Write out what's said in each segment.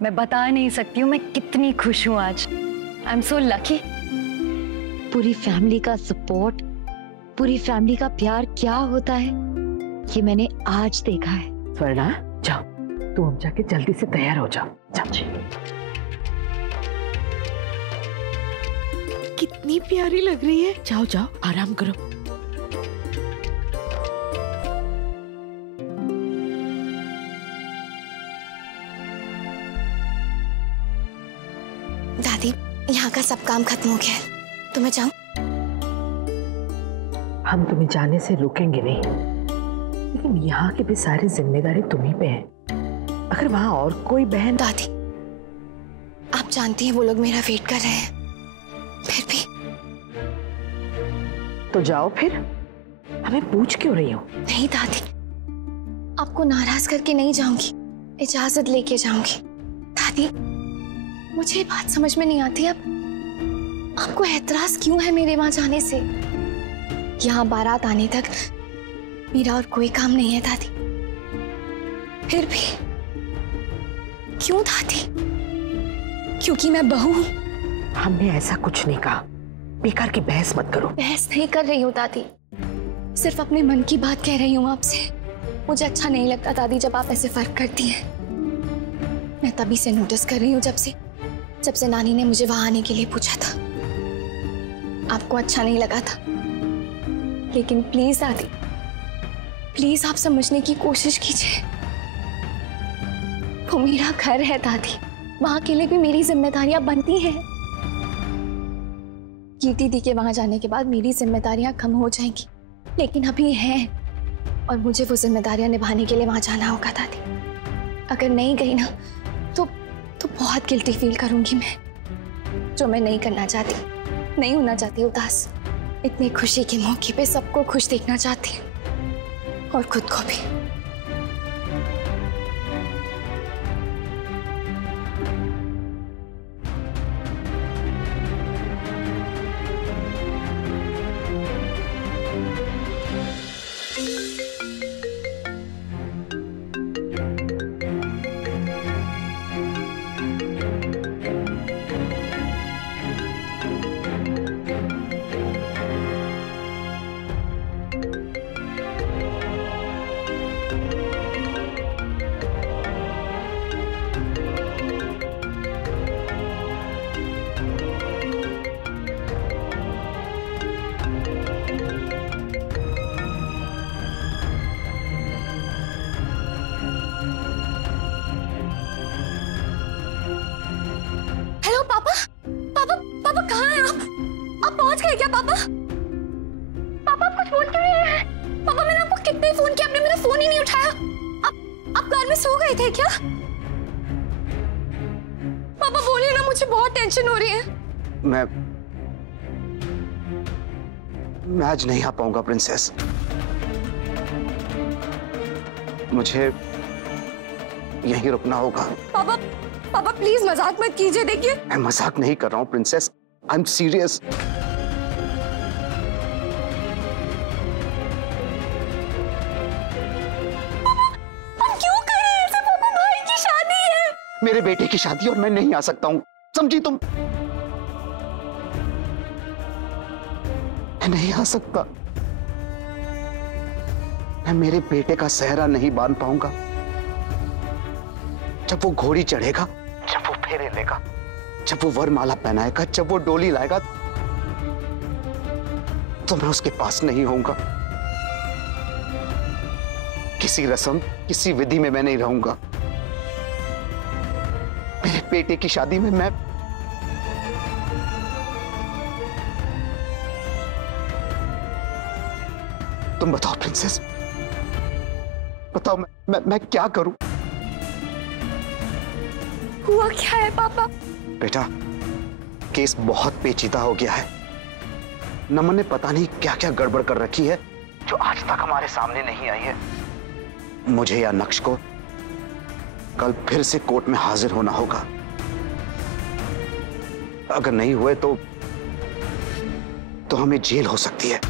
मैं बता नहीं सकती हूँ मैं कितनी खुश हूँ आज। I am so lucky. पूरी फैमिली का सपोर्ट, पूरी फैमिली का प्यार क्या होता है ये मैंने आज देखा है। स्वर्णा जाओ, तू अब जाके जल्दी से तैयार हो जाओ। कितनी प्यारी लग रही है। जाओ जाओ आराम करो। दादी, यहाँ का सब काम खत्म हो गया है, तो मैं जाऊं? हम तुम्हें जाने से रोकेंगे नहीं, लेकिन यहाँ की भी सारी जिम्मेदारी तुम्ही पे है। अगर वहां और कोई बहन। दादी, आप जानती हैं वो लोग मेरा वेट कर रहे हैं, फिर भी। तो जाओ फिर, हमें पूछ क्यों रही हो? नहीं दादी, आपको नाराज करके नहीं जाऊंगी, इजाजत लेके जाऊंगी। दादी, मुझे ये बात समझ में नहीं आती, अब आपको एतराज क्यों है मेरे वहां जाने से? यहाँ बारात आने तक मेरा और कोई काम नहीं है दादी। फिर भी क्यों दादी? क्योंकि मैं बहू हूं? हमने ऐसा कुछ नहीं कहा, बेकार की बहस मत करो। बहस नहीं कर रही हूँ दादी, सिर्फ अपने मन की बात कह रही हूँ आपसे। मुझे अच्छा नहीं लगता दादी जब आप ऐसे फर्क करती हैं। मैं तभी से नोटिस कर रही हूँ जब से नानी ने मुझे वहां आने के लिए पूछा था। आपको अच्छा नहीं लगा था, लेकिन प्लीज दादी, प्लीज आप समझने की कोशिश कीजिए। वो मेरा घर है दादी, वहां के लिए भी मेरी जिम्मेदारियां बनती हैं। कीर्ति दी के वहां जाने के बाद मेरी जिम्मेदारियां कम हो जाएंगी, लेकिन अभी हैं और मुझे वो जिम्मेदारियां निभाने के लिए वहां जाना होगा दादी। अगर नहीं गई ना तो बहुत गिल्टी फील करूंगी मैं, जो मैं नहीं करना चाहती। नहीं होना चाहती उदास। इतनी खुशी के मौके पे सबको खुश देखना चाहती हूँ, और खुद को भी। क्या पापा? पापा आप कुछ बोल क्यों नहीं रहे हैं? पापा मैंने आपको कितने फोन किया, आपने मेरा फोन ही नहीं उठाया। आप कार में सो गए थे क्या? पापा बोलिए ना, मुझे बहुत टेंशन हो रही है। मैं आज नहीं आ पाऊंगा प्रिंसेस। मुझे यहीं रुकना होगा। पापा प्लीज मजाक मत कीजिए। देखिए मैं मजाक नहीं कर रहा हूँ प्रिंसेस, आई एम सीरियस। मेरे बेटे की शादी और मैं नहीं आ सकता हूं, समझी तुम? मैं नहीं आ सकता। मैं मेरे बेटे का सेहरा नहीं बांध पाऊंगा। जब वो घोड़ी चढ़ेगा, जब वो फेरे लेगा, जब वो वरमाला पहनाएगा, जब वो डोली लाएगा, तो मैं उसके पास नहीं होऊंगा। किसी रस्म, किसी विधि में मैं नहीं रहूंगा। मेरे बेटे की शादी में मैं तुम बताओ प्रिंसेस, बताओ मैं क्या करूं? हुआ क्या है पापा? बेटा, केस बहुत पेचीदा हो गया है। नमन ने पता नहीं क्या क्या गड़बड़ कर रखी है जो आज तक हमारे सामने नहीं आई है। मुझे या नक्श को कल फिर से कोर्ट में हाजिर होना होगा। अगर नहीं हुए तो हमें जेल हो सकती है।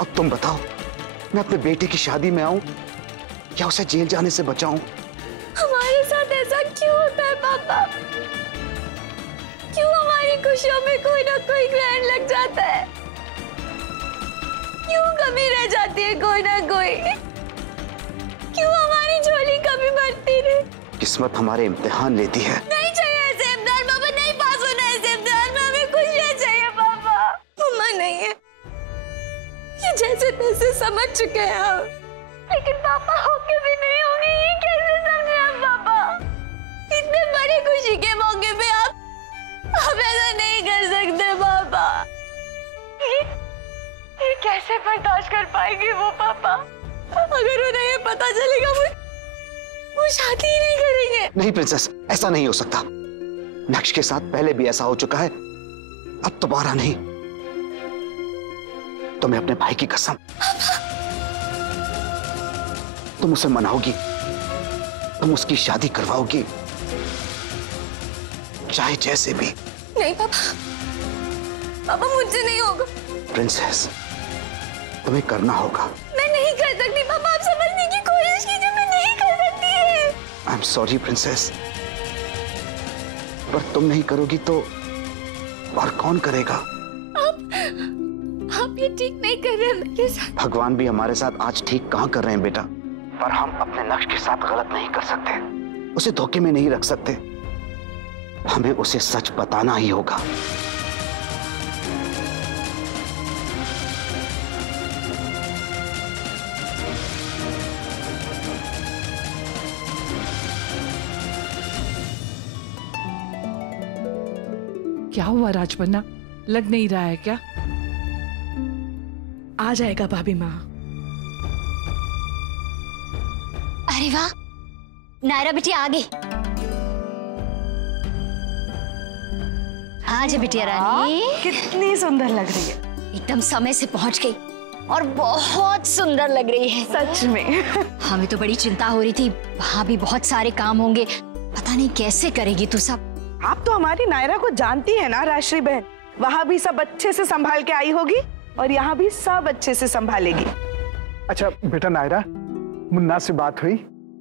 अब तुम बताओ मैं अपने बेटे की शादी में आऊं या उसे जेल जाने से बचाऊं? हमारे साथ ऐसा क्यों होता है पापा? क्यों हमारी खुशियों में कोई ना कोई ग्रहण लग जाता है? क्यों कमी रह जाती है कोई ना कोई? क्यों हमारी झोली कभी भरती नहीं? किस्मत हमारे इम्तिहान लेती है। नहीं चाहिए ऐसे इम्तिहान पापा, नहीं पास होना ऐसे इम्तिहान में, हमें खुशियां चाहिए पापा। मम्मा नहीं है, ये जैसे तैसे समझ चुके हैं हम, लेकिन पापा होके भी नहीं होंगे, ये कैसे समझे हम पापा? इतने बड़ी खुशी के मौके पे आप ऐसा नहीं कर सकते पापा। ये कैसे बर्दाश्त कर पाएंगे वो पापा? अगर उन्हें ये पता चलेगा वो शादी ही नहीं करेंगे। नहीं प्रिंसेस, ऐसा नहीं हो सकता। नक्श के साथ पहले भी ऐसा हो चुका है, अब दोबारा नहीं। तुम्हें अपने भाई की कसम, तुम उसे मनाओगी, तुम उसकी शादी करवाओगी, चाहे जैसे भी। नहीं पापा, पापा मुझसे नहीं होगा। प्रिंसेस, तुम्हें करना होगा। मैं नहीं कर सकती पापा, आप समझने की कोशिश कीजिए, मैं नहीं कर सकती। आई एम सॉरी प्रिंसेस, पर तुम नहीं करोगी तो और कौन करेगा? आप ये ठीक नहीं कर रहे हैं मेरे साथ। भगवान भी हमारे साथ आज ठीक कहां कर रहे हैं बेटा, पर हम अपने नक्श के साथ गलत नहीं कर सकते, उसे धोखे में नहीं रख सकते। हमें उसे सच बताना ही होगा। क्या हुआ राजबन्ना, लग नहीं रहा है क्या? आ जाएगा भाभी माँ। अरे वाह, नायरा बिटिया आ गई। आज बिटिया रानी कितनी सुंदर लग रही है। एकदम समय से पहुंच गई और बहुत सुंदर लग रही है। सच में। हमें तो बड़ी चिंता हो रही थी, वहाँ भी बहुत सारे काम होंगे, पता नहीं कैसे करेगी तू सब। आप तो हमारी नायरा को जानती है ना राश्री बहन, वहाँ भी सब अच्छे से संभाल के आई होगी और यहाँ भी सब अच्छे से संभालेगी। अच्छा बेटा नायरा, मुन्ना से बात हुई?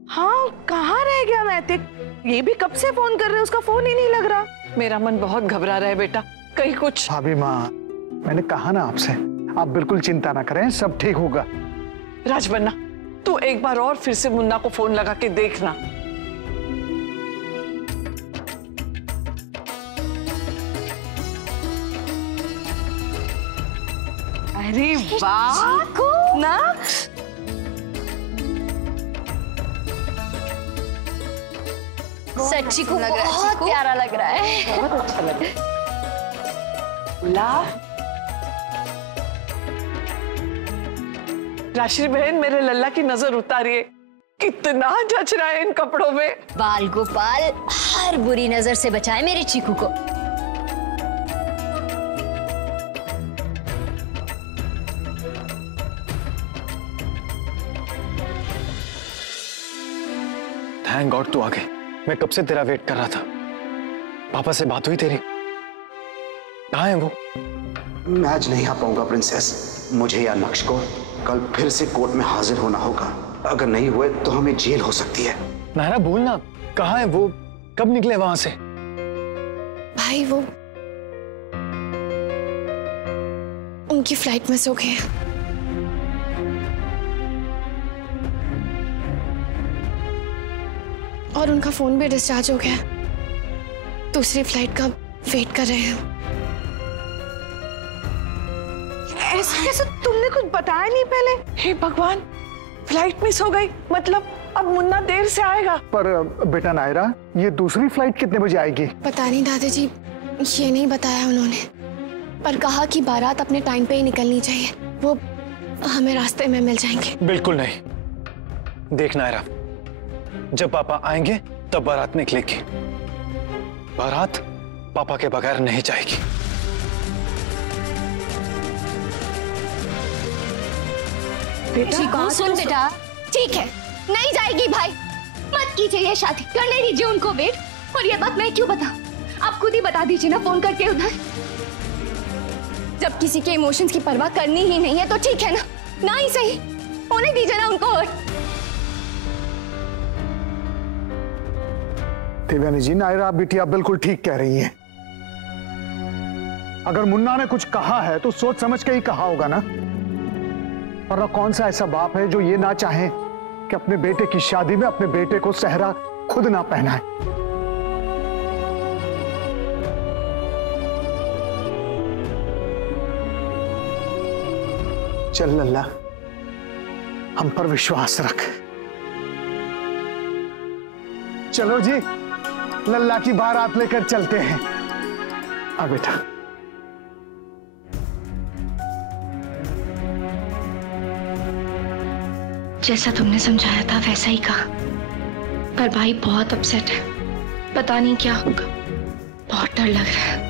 हाँ, कहाँ रह गया नैतिक, ये भी कब से फोन कर रहे हैं, उसका फोन ही नहीं लग रहा। मेरा मन बहुत घबरा रहा है बेटा, कहीं कुछ। भाभी माँ, मैंने कहा ना आपसे, आप बिल्कुल चिंता ना करें, सब ठीक होगा। राजबन्ना, तू एक बार और फिर से मुन्ना को फोन लगा के देखना। अरे वाह ना, सच्ची को बहुत प्यारा लग रहा है। बहुत अच्छा लगा। राशि बहन, मेरे लल्ला की नजर उतारिए, कितना जच रहा है इन कपड़ों में। बाल गोपाल हर बुरी नजर से बचाए मेरे चीकू को। थैंक गॉड तू आ गई, मैं कब से तेरा वेट कर रहा था। पापा से बात हुई तेरी? कहाँ है वो? मैं आज नहीं आ पाऊंगा प्रिंसेस, मुझे या नक्श को कल फिर से कोर्ट में हाजिर होना होगा। अगर नहीं हुए तो हमें जेल हो सकती है। नायरा बोल ना, कहाँ है वो, कब निकले वहां से? भाई वो उनकी फ्लाइट मिस हो गई है। और उनका फोन भी डिस्चार्ज हो गया, दूसरी फ्लाइट का वेट कर रहे हैं। ऐसे कैसे, तुमने कुछ बताया नहीं पहले? हे भगवान, फ्लाइट मिस हो गई, मतलब अब मुन्ना देर से आएगा। पर बेटा नायरा, ये दूसरी फ्लाइट कितने बजे आएगी? पता नहीं दादाजी, ये नहीं बताया उन्होंने, पर कहा कि बारात अपने टाइम पे ही निकलनी चाहिए, वो हमें रास्ते में मिल जाएंगे। बिल्कुल नहीं, देख नायरा, जब पापा आएंगे तब बारात निकलेगी। बारात पापा के बगैर नहीं जाएगी। बेटा सुन बेटा, ठीक है नहीं जाएगी भाई, मत कीजिए ये शादी, करने दीजिए उनको वेट। और ये बात मैं क्यों बताऊं, आप खुद ही बता दीजिए ना फोन करके उधर। जब किसी के इमोशंस की परवाह करनी ही नहीं है तो ठीक है ना, ना ही सही, होने दीजिए ना उनको। देवयानी जी, नायरा बिटिया बिल्कुल ठीक कह रही है। अगर मुन्ना ने कुछ कहा है तो सोच समझ के ही कहा होगा ना। और कौन सा ऐसा बाप है जो ये ना चाहे कि अपने बेटे की शादी में अपने बेटे को सेहरा खुद ना पहनाए। चल लल्ला, हम पर विश्वास रख। चलो जी, लल्ला की बारात लेकर चलते हैं। आ बेटा। जैसा तुमने समझाया था वैसा ही कहा, पर भाई बहुत अपसेट है, पता नहीं क्या होगा, बहुत डर लग रहा है।